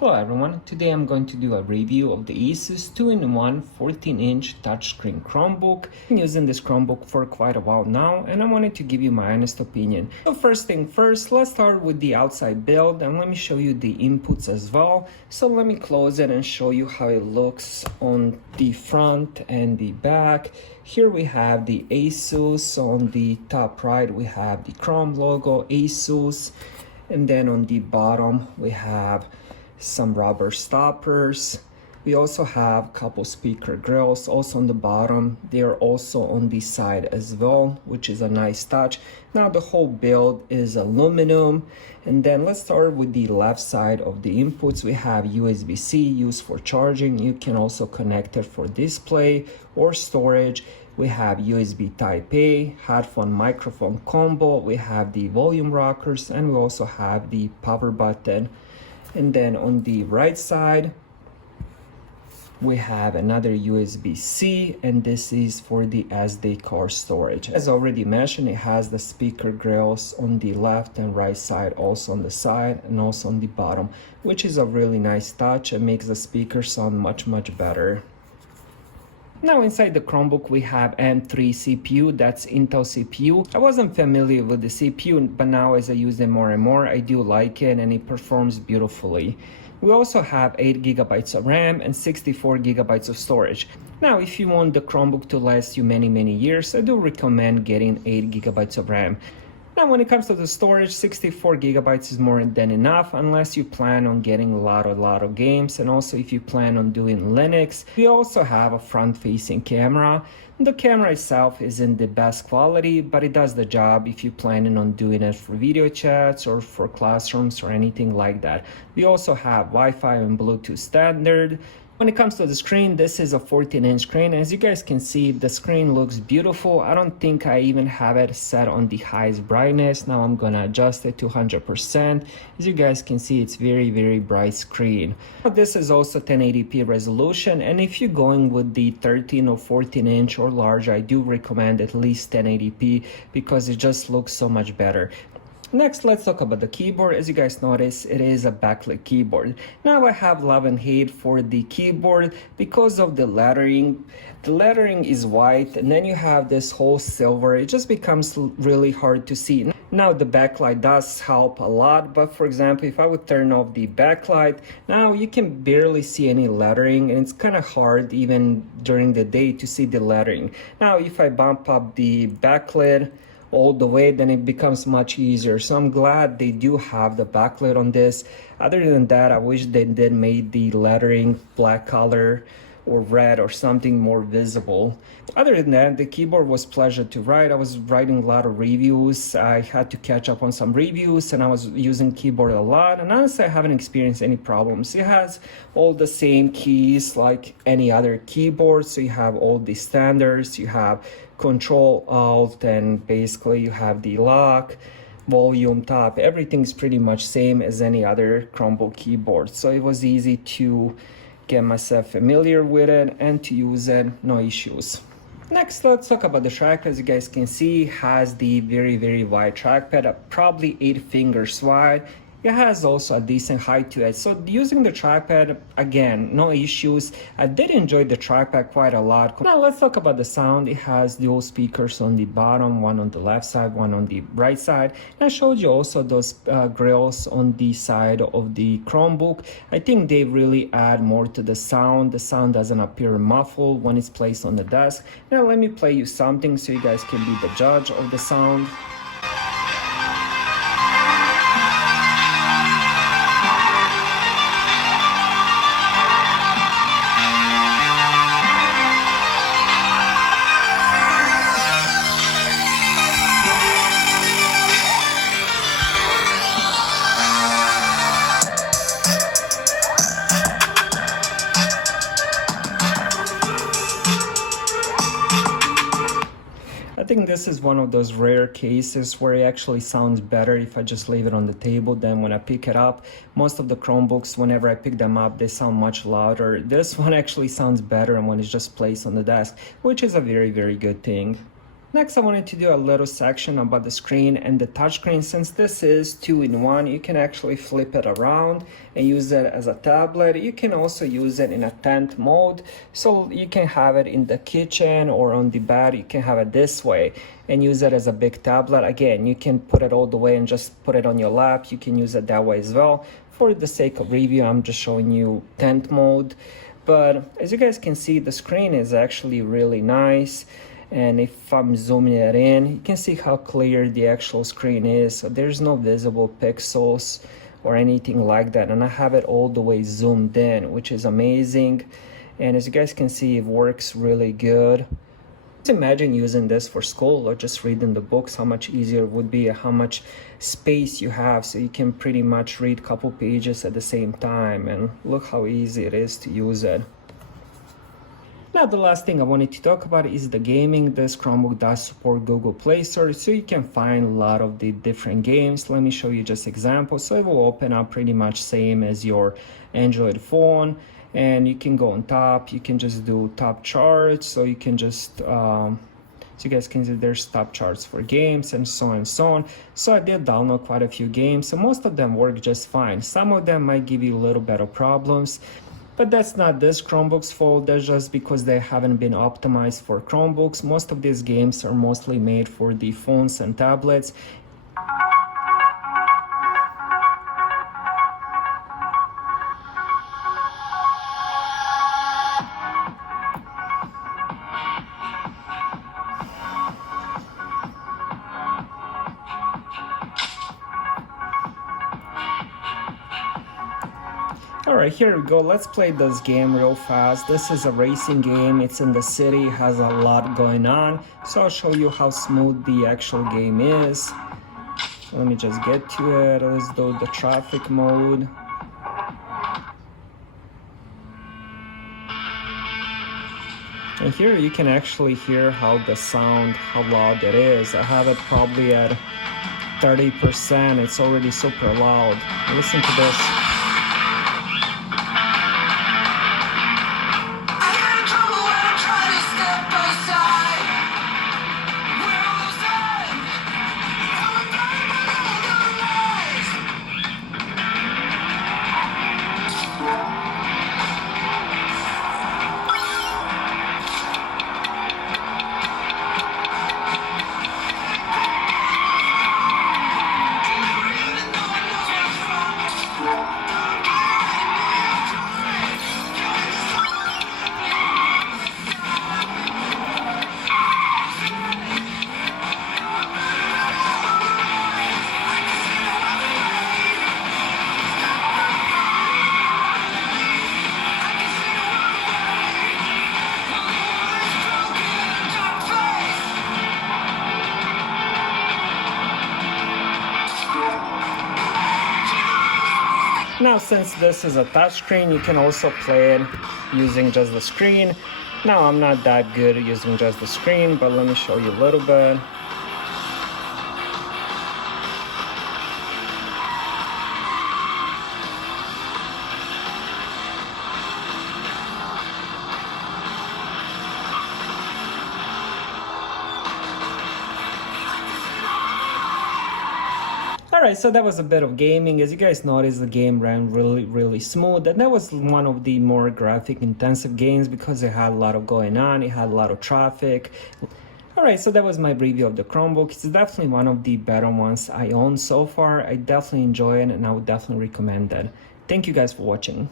Hello everyone, today I'm going to do a review of the Asus 2-in-1 14-inch touchscreen Chromebook. I've been using this Chromebook for quite a while now and I wanted to give you my honest opinion. So first thing first, let's start with the outside build and let me show you the inputs as well. So let me close it and show you how it looks on the front and the back. Here we have the Asus. On the top right we have the Chrome logo, Asus, and then on the bottom we have some rubber stoppers. We also have a couple speaker grills also on the bottom. They are also on the side as well, which is a nice touch. Now the whole build is aluminum. And then let's start with the left side of the inputs. We have USB-C used for charging. You can also connect it for display or storage. We have USB Type A, headphone microphone combo. We have the volume rockers and we also have the power button. And then on the right side, we have another USB-C, and this is for the SD card storage. As already mentioned, it has the speaker grills on the left and right side, also on the side and also on the bottom, which is a really nice touch and makes the speaker sound much better. Now inside the Chromebook we have M3 CPU, that's Intel CPU. I wasn't familiar with the CPU, but now as I use it more and more, I do like it and it performs beautifully. We also have 8 GB of RAM and 64 GB of storage. Now if you want the Chromebook to last you many years, I do recommend getting 8 GB of RAM. Now when it comes to the storage, 64 GB is more than enough unless you plan on getting a lot of games, and also if you plan on doing Linux. We also have a front-facing camera. The camera itself isn't the best quality, but it does the job if you're planning on doing it for video chats or for classrooms or anything like that. We also have Wi-Fi and Bluetooth standard. When it comes to the screen, this is a 14-inch screen. As you guys can see, the screen looks beautiful. I don't think I even have it set on the highest brightness. Now I'm gonna adjust it to 100%. As you guys can see, it's very bright screen. This is also 1080p resolution, and if you're going with the 13 or 14-inch or larger, I do recommend at least 1080p because it just looks so much better. Next, let's talk about the keyboard. As you guys notice, it is a backlit keyboard. Now I have love and hate for the keyboard because of the lettering. The lettering is white and then you have this whole silver. It just becomes really hard to see. Now the backlight does help a lot, but for example, if I would turn off the backlight, now you can barely see any lettering and it's kind of hard even during the day to see the lettering. Now if I bump up the backlit all the way, then it becomes much easier. So I'm glad they do have the backlit on this. Other than that, I wish they did made the lettering black color or red or something more visible. Other than that, the keyboard was pleasure to write. I was writing a lot of reviews. I had to catch up on some reviews and I was using keyboard a lot, and honestly I haven't experienced any problems. It has all the same keys like any other keyboard. So you have all the standards, you have Control Alt, and basically you have the lock, volume, top. Everything's pretty much same as any other Chromebook keyboard. So it was easy to get myself familiar with it and to use it, no issues. Next, let's talk about the trackpad. As you guys can see, it has the very wide trackpad, probably 8 fingers wide. It has also a decent height to it. So using the trackpad, again, no issues. I did enjoy the trackpad quite a lot. Now let's talk about the sound. It has dual speakers on the bottom, one on the left side, one on the right side. And I showed you also those grills on the side of the Chromebook. I think they really add more to the sound. The sound doesn't appear muffled when it's placed on the desk. Now let me play you something so you guys can be the judge of the sound. I think this is one of those rare cases where it actually sounds better if I just leave it on the table than when I pick it up. Most of the Chromebooks, whenever I pick them up, they sound much louder. This one actually sounds better when it's just placed on the desk, which is a very good thing. Next, I wanted to do a little section about the screen and the touchscreen. Since this is 2-in-1, you can actually flip it around and use it as a tablet. You can also use it in a tent mode, so you can have it in the kitchen or on the bed. You can have it this way and use it as a big tablet. Again, you can put it all the way and just put it on your lap. You can use it that way as well. For the sake of review, I'm just showing you tent mode. But as you guys can see, the screen is actually really nice. And if I'm zooming it in, you can see how clear the actual screen is. So there's no visible pixels or anything like that. And I have it all the way zoomed in, which is amazing. And as you guys can see, it works really good. Just imagine using this for school or just reading the books, how much easier it would be, how much space you have. So you can pretty much read a couple pages at the same time. And look how easy it is to use it. Now, the last thing I wanted to talk about is the gaming. This Chromebook does support Google Play Store, so you can find a lot of the different games. Let me show you just examples. So it will open up pretty much same as your Android phone, and you can go on top. You can just do top charts, so you can just so you guys can see there's top charts for games and so on and so on. So I did download quite a few games, so most of them work just fine. Some of them might give you a little bit of problems, but that's not this Chromebook's fault. That's just because they haven't been optimized for Chromebooks. Most of these games are mostly made for the phones and tablets. Alright, here we go. Let's play this game real fast. This is a racing game. It's in the city, has a lot going on. So I'll show you how smooth the actual game is. Let me just get to it. Let's do the traffic mode. And here you can actually hear how the sound, how loud it is. I have it probably at 30%. It's already super loud. Listen to this. Now, since this is a touchscreen, you can also play it using just the screen. Now, I'm not that good at using just the screen, but let me show you a little bit. Alright, so that was a bit of gaming. As you guys noticed, the game ran really smooth, and that was one of the more graphic intensive games because it had a lot of going on, it had a lot of traffic. Alright, so that was my review of the Chromebook. It's definitely one of the better ones I own so far. I definitely enjoy it and I would definitely recommend it. Thank you guys for watching.